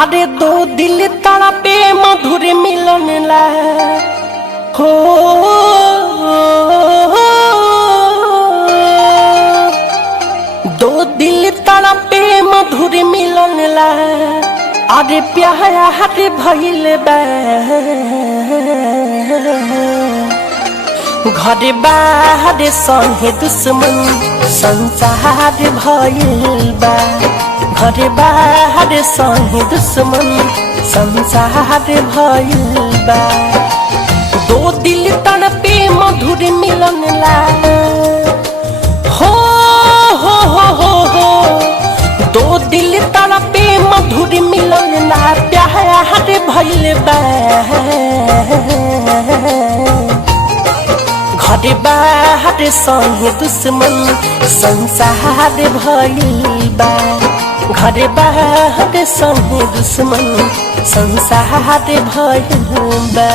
आरे दो दिल तड़पे मधुर मिलन ला हो, दो दिल तड़पे मधुर मिलन ला। आरे प्यारा हरे भइल बा घर बाहर संगे दुश्मन संसार भइल बा। घर बाहर संगे दुश्मन संसार भइल बा। दो दिल तड़पे मधुर मिलन ला हो, दो दिल तड़पे मधुर मिलन ला। प्यार भइल बा घर बाहर संगे दुश्मन संसार भइल बा। घर बाहर संगे दुश्मन संसार भइल बा।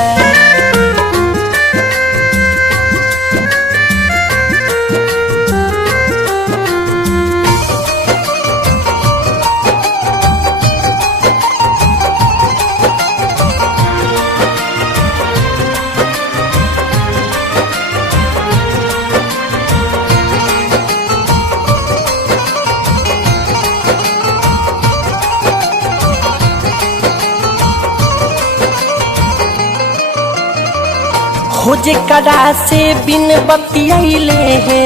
खोज करा से बिन बतियाइले है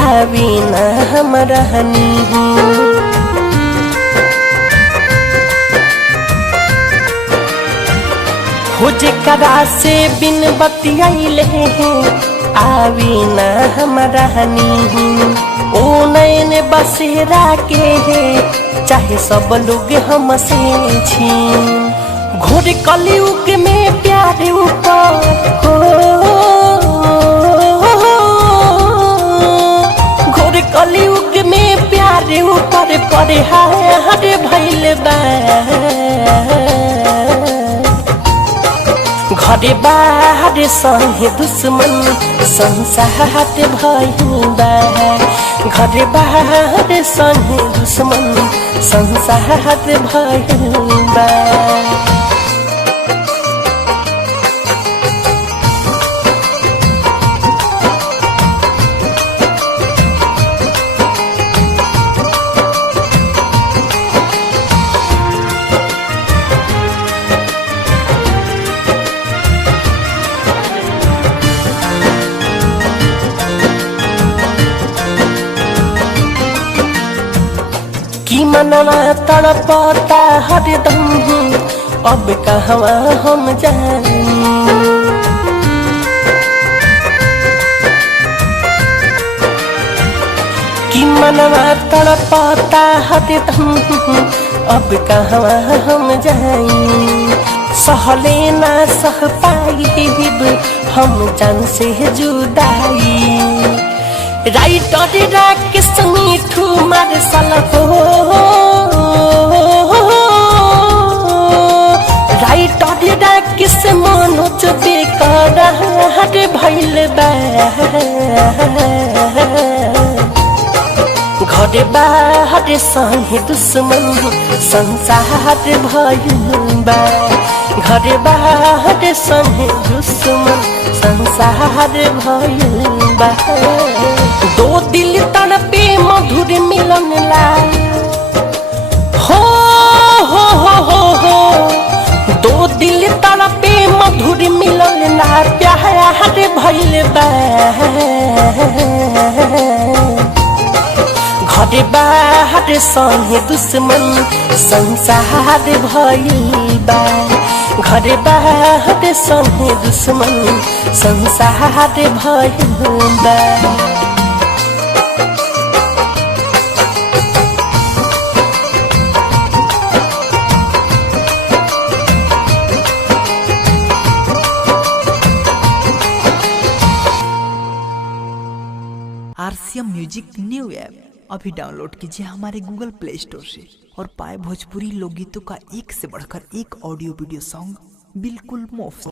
आवी न हम रहनी। खोज करा से बिन बतियाइले है आवी न हम रहनी। ओ नैन बसेरा के है चाहे सब लोग हमसे छीन। घोर कलयुग में प्यार ऊपर हो, घोर कलयुग में प्यार ऊपर पड़े हर भइल बा। घर बाहर संगे दुश्मन संसार भइल बा। घर बाहर संगे दुश्मन संसार भइल बा। की मनवा तड़पता हरदम अब कहवा हम जाई। की मनवा तड़पता हरदम अब कहवा हम जाई। सहले ना सह पाइब हम जान से जुदाई। राइटर राकेश मिठू मार्शल हो, राइटर राकेश मनोज बेकरार भइल बा। घर बाहर संगे दुश्मन संसार भइल बा। घर बाहर संगे दुश्मन संसार भइल बा। दो दिल तड़पे मधुर मिलन ला हो, दो दिल तड़पे मधुर मिलन ला। प्यार भइल बा घर बाहर संगे दुश्मन संसार भइल बा। घर बाहर संगे दुश्मन संसार भइल बा। आरसीएम म्यूजिक न्यू ऐप अभी डाउनलोड कीजिए हमारे गूगल प्ले स्टोर से और पाए भोजपुरी लोकगीतों का एक से बढ़कर एक ऑडियो वीडियो सॉन्ग बिल्कुल मुफ्त।